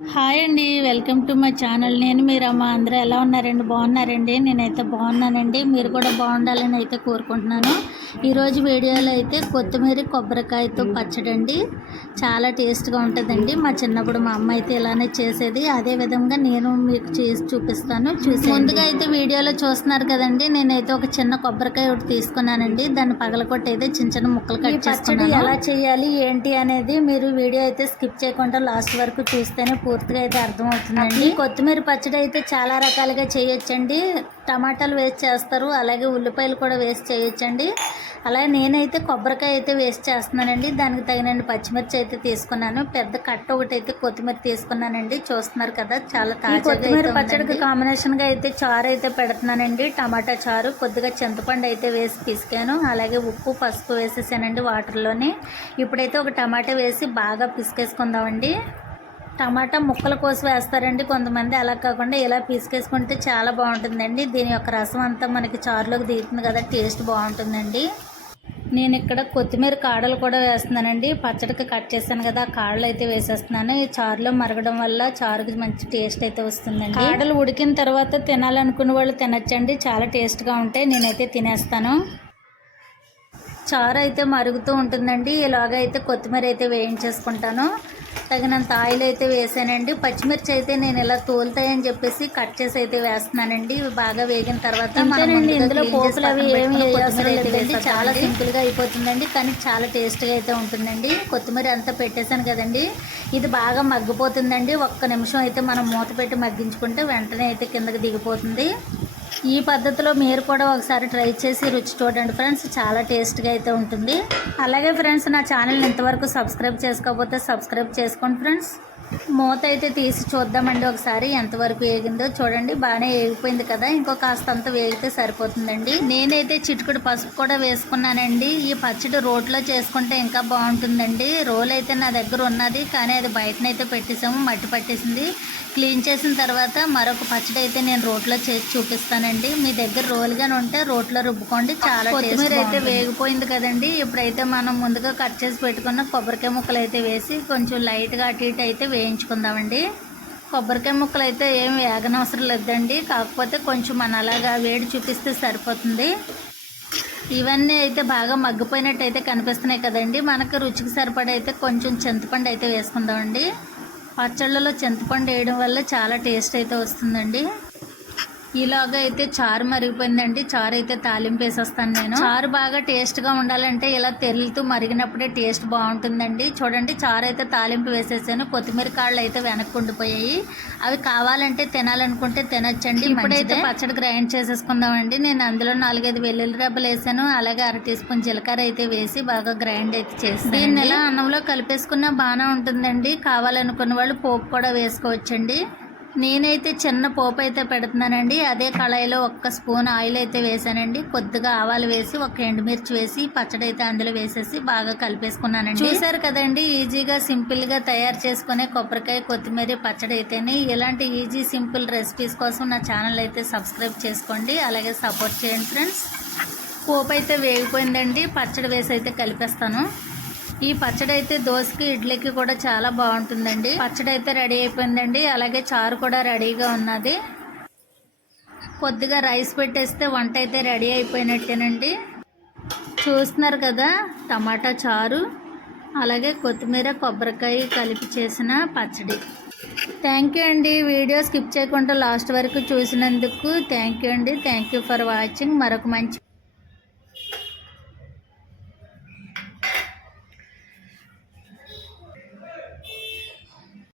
Hi అండి welcome to my channel. నేను మీరమ్మ అందరూ ఎలా ఉన్నారండి? బాగున్నారండి? నేనైతే బాగున్నానండి. మీరు కూడా బాగుండాలని అయితే కోరుకుంటున్నాను. ఈరోజు వీడియోలో అయితే కొత్తిమీర కొబ్బరికాయతో పచ్చడి అండి చాలా టేస్ట్గా ఉంటుందండి. మా చిన్నప్పుడు మా అమ్మ అయితే ఇలానే చేసేది. అదే విధంగా నేను మీకు చేసి చూపిస్తాను. చూసి ముందుగా అయితే వీడియోలో చూస్తున్నారు కదండి. నేనైతే ఒక చిన్న కొబ్బరికాయ ఒకటి తీసుకున్నానండి. దాన్ని పగలకొట్టి అయితే చిన్న చిన్న ముక్కలు కట్ పచ్చడి ఎలా చేయాలి ఏంటి అనేది మీరు వీడియో అయితే స్కిప్ చేయకుండా లాస్ట్ వరకు చూస్తేనే పూర్తిగా అయితే అర్థమవుతుందండి. కొత్తిమీర పచ్చడి అయితే చాలా రకాలుగా చేయొచ్చండి. టమాటాలు వేసి చేస్తారు. అలాగే ఉల్లిపాయలు కూడా వేసి చేయొచ్చండి. అలాగే నేనైతే కొబ్బరికాయ అయితే వేసి చేస్తున్నానండి. దానికి తగినండి పచ్చిమిర్చి అయితే తీసుకున్నాను. పెద్ద కట్ట ఒకటి అయితే కొత్తిమీర తీసుకున్నానండి. చూస్తున్నారు కదా చాలా తాజా కొత్తిమీర పచ్చడికి కాంబినేషన్గా అయితే చారు అయితే పెడుతున్నానండి. టమాటా చారు కొద్దిగా చింతపండు అయితే వేసి పిసికాను. అలాగే ఉప్పు పసుపు వేసేసానండి వాటర్లోని. ఇప్పుడైతే ఒక టమాటా వేసి బాగా పిసికేసుకుందామండి. టమాటా ముక్కలు కోసి వేస్తారండి. కొంతమంది అలా కాకుండా ఇలా పీసుకేసుకుంటే చాలా బాగుంటుందండి. దీని యొక్క రసం అంతా మనకి చారులోకి దిగుతుంది కదా టేస్ట్ బాగుంటుందండి. నేను ఇక్కడ కొత్తిమీర కాడలు కూడా వేస్తున్నానండి. పచ్చడికి కట్ చేశాను కదా ఆ కాడలు అయితే వేసేస్తున్నాను. ఈ చారులో మరగడం వల్ల చారుకి మంచి టేస్ట్ అయితే వస్తుందండి. కాడలు ఉడికిన తర్వాత తినాలనుకున్న వాళ్ళు తినచ్చండి. చాలా టేస్ట్గా ఉంటాయి. నేనైతే తినేస్తాను. చారు అయితే మరుగుతూ ఉంటుందండి. ఇలాగ అయితే కొత్తిమీర అయితే వేయించేసుకుంటాను. తగినంత ఆయిల్ అయితే వేసానండి. పచ్చిమిర్చి అయితే నేను ఇలా తోలుతాయని చెప్పేసి కట్ చేసి అయితే వేస్తున్నానండి. ఇవి బాగా వేగిన తర్వాత ఇందులో పోపులు అవి ఏమి వేయవసరం చాలా సింపుల్గా అయిపోతుందండి. కానీ చాలా టేస్ట్గా అయితే ఉంటుందండి. కొత్తిమీర అంతా పెట్టేశాను కదండి. ఇది బాగా మగ్గిపోతుందండి. ఒక్క నిమిషం అయితే మనం మూత పెట్టి మగ్గించుకుంటే వెంటనే అయితే కిందకి దిగిపోతుంది. ఈ పద్ధతిలో మీరు కూడా ఒకసారి ట్రై చేసి రుచి చూడండి ఫ్రెండ్స్. చాలా టేస్ట్గా అయితే ఉంటుంది. అలాగే ఫ్రెండ్స్ నా ఛానల్ని ఇంతవరకు సబ్స్క్రైబ్ చేసుకోకపోతే సబ్స్క్రైబ్ చేసుకోండి ఫ్రెండ్స్. మూత అయితే తీసి చూద్దామండి ఒకసారి ఎంతవరకు వేగిందో. చూడండి బాగానే వేగిపోయింది కదా. ఇంకో కాస్త అంత వేగితే సరిపోతుందండి. నేనైతే చిటుకుడు పసుపు కూడా వేసుకున్నానండి. ఈ పచ్చడి రోట్లో చేసుకుంటే ఇంకా బాగుంటుందండి. రోల్ అయితే నా దగ్గర ఉన్నది కానీ అది బయటనైతే పెట్టేసాము మట్టి పట్టేసింది. క్లీన్ చేసిన తర్వాత మరొక పచ్చడి అయితే నేను రోట్లో చేసి చూపిస్తానండి. మీ దగ్గర రోలుగానే ఉంటే రోట్లో రుబ్బుకోండి చాలా కొత్తిమీర అయితే వేగిపోయింది కదండి. ఇప్పుడైతే మనం ముందుగా కట్ చేసి పెట్టుకున్న కొబ్బరికాయ ముక్కలు అయితే వేసి కొంచెం లైట్గా అటు ఇటు అయితే వేయించుకుందామండి. కొబ్బరికాయ ముక్కలు అయితే ఏం వేగనవసరం లేదండి. కాకపోతే కొంచెం మన అలాగా వేడి చూపిస్తే సరిపోతుంది. ఇవన్నీ అయితే బాగా మగ్గిపోయినట్టు అయితే కనిపిస్తున్నాయి కదండి. మనకు రుచికి సరిపడా అయితే కొంచెం చింతపండు అయితే వేసుకుందామండి. పచ్చళ్ళలో చింతపండు వేయడం వల్ల చాలా టేస్ట్ అయితే వస్తుందండి. ఇలాగ అయితే చారు మరిగిపోయిందండి. చారు అయితే తాలింపు వేసేస్తాను నేను. చారు బాగా టేస్ట్గా ఉండాలంటే ఇలా తెరులుతూ మరిగినప్పుడే టేస్ట్ బాగుంటుందండి. చూడండి చారు అయితే తాలింపు వేసేసాను. కొత్తిమీర కాళ్ళు అయితే వెనక్కి ఉండిపోయాయి. అవి కావాలంటే తినాలనుకుంటే తినచ్చండి. ఇప్పుడైతే పచ్చడి గ్రైండ్ చేసేసుకుందామండి. నేను అందులో నాలుగైదు వెల్లుల్లి రెబ్బలు వేసాను. అలాగే అర టీ స్పూన్ జీలకర్ర అయితే వేసి బాగా గ్రైండ్ అయితే చేసి దీన్ని ఎలా అన్నంలో కలిపేసుకున్నా బాగానే ఉంటుందండి. కావాలనుకున్న వాళ్ళు పోపు కూడా వేసుకోవచ్చండి. నేనైతే చిన్న పోపు అయితే పెడుతున్నానండి. అదే కళాయిలో ఒక్క స్పూన్ ఆయిల్ అయితే వేసానండి కొద్దిగా ఆవాలు వేసి ఒక ఎండుమిర్చి వేసి పచ్చడి అయితే అందులో వేసేసి బాగా కలిపేసుకున్నానండి. చూసారు కదండి ఈజీగా సింపుల్గా తయారు చేసుకునే కొబ్బరికాయ కొత్తిమీర పచ్చడి అయితేనే ఇలాంటి ఈజీ సింపుల్ రెసిపీస్ కోసం నా ఛానల్ అయితే సబ్స్క్రైబ్ చేసుకోండి. అలాగే సపోర్ట్ చేయండి ఫ్రెండ్స్. పోపు అయితే వేగిపోయిందండి. పచ్చడి వేసి అయితే కలిపేస్తాను. ఈ పచ్చడి అయితే దోశకి ఇడ్లీకి కూడా చాలా బాగుంటుందండి. పచ్చడి అయితే రెడీ అయిపోయిందండి. అలాగే చారు కూడా రెడీగా ఉన్నది. కొద్దిగా రైస్ పెట్టేస్తే వంట అయితే రెడీ అయిపోయినట్టేనండి. చూస్తున్నారు కదా టమాటా చారు అలాగే కొత్తిమీర కొబ్బరికాయ కలిపి చేసిన పచ్చడి. థ్యాంక్ యూ అండి. వీడియో స్కిప్ చేయకుండా లాస్ట్ వరకు చూసినందుకు థ్యాంక్ యూ అండి. Thank you for watching. మరొక మంచి